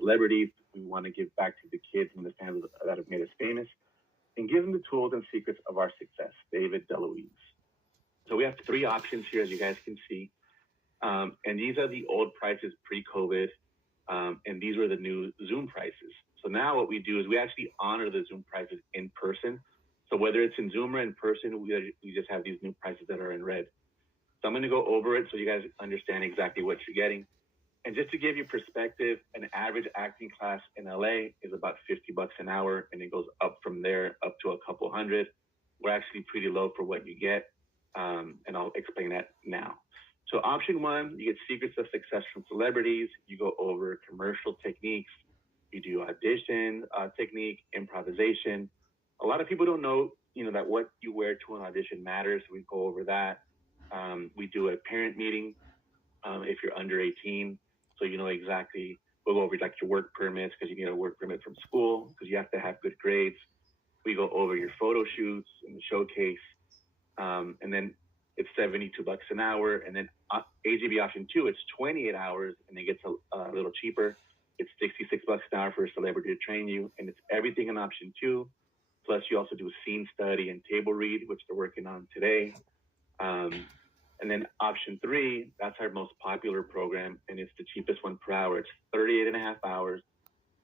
celebrities. We want to give back to the kids and the fans that have made us famous and give them the tools and secrets of our success. David DeLuise. So we have three options here, as you guys can see. And these are the old prices pre-COVID. And these were the new Zoom prices. So now what we do is we actually honor the Zoom prices in person. So whether it's in Zoom or in person, we just have these new prices that are in red. So I'm going to go over it so you guys understand exactly what you're getting. And just to give you perspective, an average acting class in LA is about $50 an hour, and it goes up from there up to a couple hundred. We're actually pretty low for what you get, and I'll explain that now. So option one, you get secrets of success from celebrities. You go over commercial techniques. You do audition technique, improvisation. A lot of people don't know, that what you wear to an audition matters. We go over that. We do a parent meeting if you're under 18. So you know exactly, we'll go over like your work permits because you need a work permit from school because you have to have good grades. We go over your photo shoots and the showcase. And then it's $72 an hour. And then AJB option two, it's 28 hours and it gets a little cheaper. It's $66 an hour for a celebrity to train you. And it's everything in option two. Plus you also do a scene study and table read, which they're working on today. And then option three, that's our most popular program, and it's the cheapest one per hour. It's 38 and a half hours,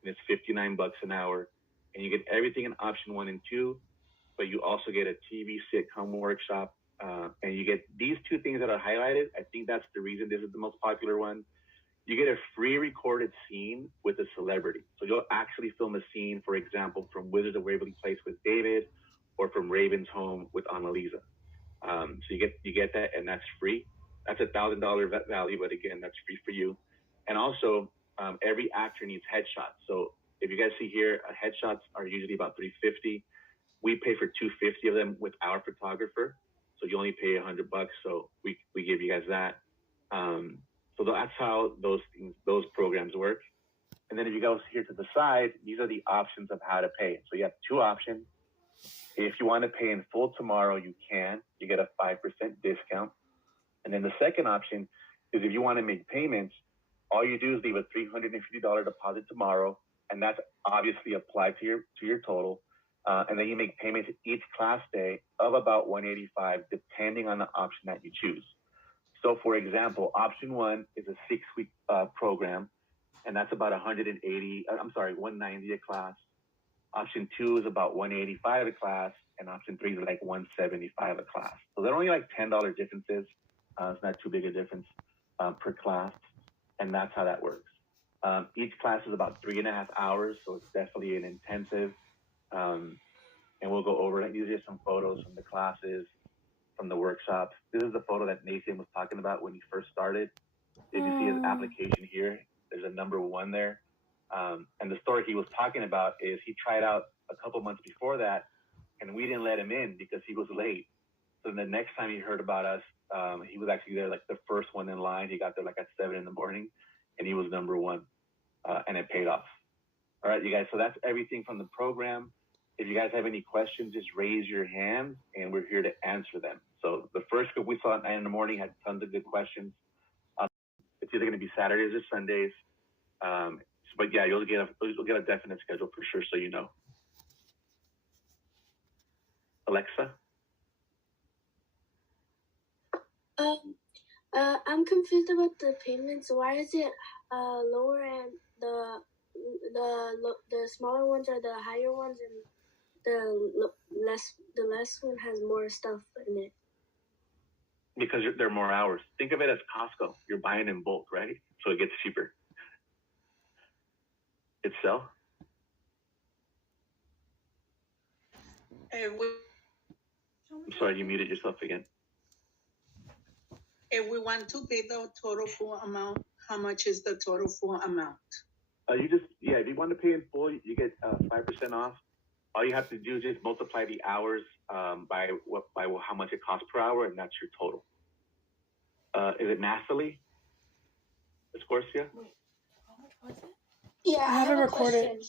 and it's $59 an hour. And you get everything in option one and two, but you also get a TV sitcom workshop. And you get these two things that are highlighted. I think that's the reason this is the most popular one. You get a free recorded scene with a celebrity. So you'll actually film a scene, for example, from Wizards of Waverly Place with David, or from Raven's Home with Annalisa. So you get that, and that's free. That's $1,000 value, but again, that's free for you. And also, every actor needs headshots. So if you guys see here, headshots are usually about $350. We pay for $250 of them with our photographer. So you only pay $100. So we give you guys that. So that's how those programs work. And then if you go here to the side, these are the options of how to pay. So you have two options. If you want to pay in full tomorrow, you can. You get a 5% discount. And then the second option is if you want to make payments, all you do is leave a $350 deposit tomorrow, and that's obviously applied to your total. And then you make payments each class day of about $185, depending on the option that you choose. So, for example, option one is a 6-week program, and that's about $190 a class. Option two is about $185 a class, and option three is like $175 a class. So they're only like $10 differences. It's not too big a difference per class, and that's how that works. Each class is about 3.5 hours, so it's definitely an intensive. And we'll go over it. These are some photos from the classes, from the workshops. This is the photo that Nathan was talking about when he first started. If you see his application here, there's a number 1 there. And the story he was talking about is he tried out a couple months before that, and we didn't let him in because he was late. So the next time he heard about us, he was actually there like the first one in line. He got there like at 7 in the morning, and he was number 1, and it paid off. All right, you guys, so that's everything from the program. If you guys have any questions, just raise your hand, and we're here to answer them. So the first group we saw at 9 in the morning had tons of good questions. It's either going to be Saturdays or Sundays. But yeah, you'll get a definite schedule for sure, so you know. Alexa? I'm confused about the payments. Why is it lower and the smaller ones are the higher ones, and the less one has more stuff in it? Because there are more hours. Think of it as Costco. You're buying in bulk, right? So it gets cheaper. Itself. I'm sorry, you muted yourself again. If we want to pay the total full amount, how much is the total full amount? If you want to pay in full, you get 5% off. All you have to do is just multiply the hours by how much it costs per hour, and that's your total. Is it Nathalie? Escorcia? Wait, how much was it? Yeah, I have a recorded. question.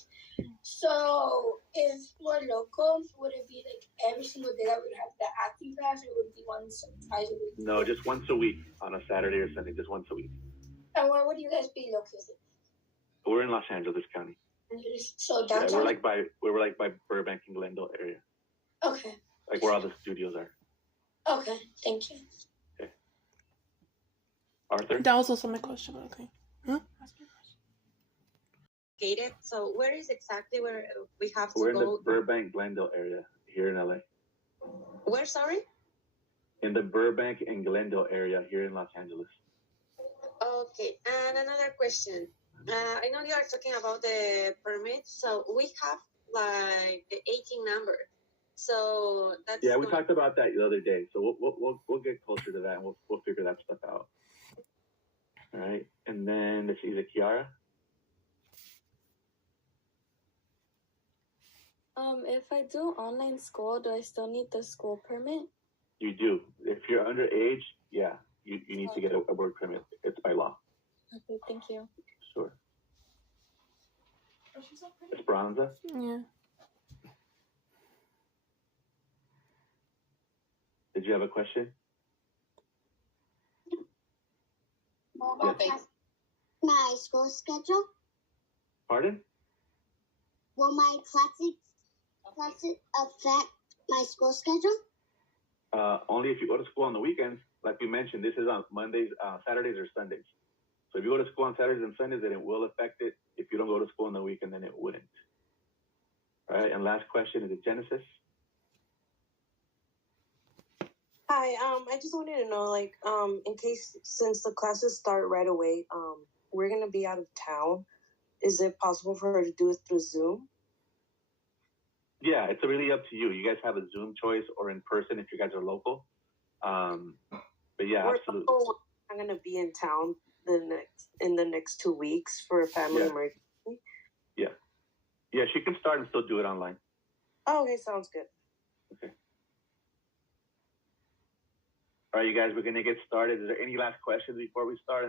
So, if we're local, would it be like every single day that we would have the acting class, or would it be once or twice a week? No, just once a week on a Saturday or Sunday, just once a week. And where would you guys be located? We're in Los Angeles County. So Yeah, downtown. we're like by Burbank and Glendale area, Okay. like where all the studios are. Okay. Thank you. Arthur? That was also my question. Okay. Huh? Located. So where is exactly where we have to We're in the go? Burbank Glendale area here in LA. Where, sorry? In the Burbank and Glendale area here in Los Angeles. Okay, and another question. I know you are talking about the permit. So we have like the 18 number. So that's Yeah, we talked about that the other day. So we'll get closer to that and we'll figure that stuff out. All right, and then let's see, is it Kiara? If I do online school, do I still need the school permit? You do. If you're underage, yeah, you need to get a work permit. It's by law. Okay, thank you. Sure. Oh, she's so pretty. Esperanza? Yeah. Did you have a question? Yes. My school schedule? Pardon? Will my classes affect my school schedule? Only if you go to school on the weekends. Like we mentioned, this is on Mondays, Saturdays, or Sundays. So if you go to school on Saturdays and Sundays, then it will affect it. If you don't go to school on the weekend, then it wouldn't. All right, and last question, is it Genesis? Hi, I just wanted to know, like, in case, since the classes start right away, we're gonna be out of town. Is it possible for her to do it through Zoom? Yeah, it's really up to you. You guys have a Zoom choice or in person if you guys are local. But yeah, absolutely. I'm gonna be in town in the next 2 weeks for a family Yeah. emergency. Yeah, she can start and still do it online. Oh, okay, sounds good. All right, you guys, we're gonna get started. Is there any last questions before we start?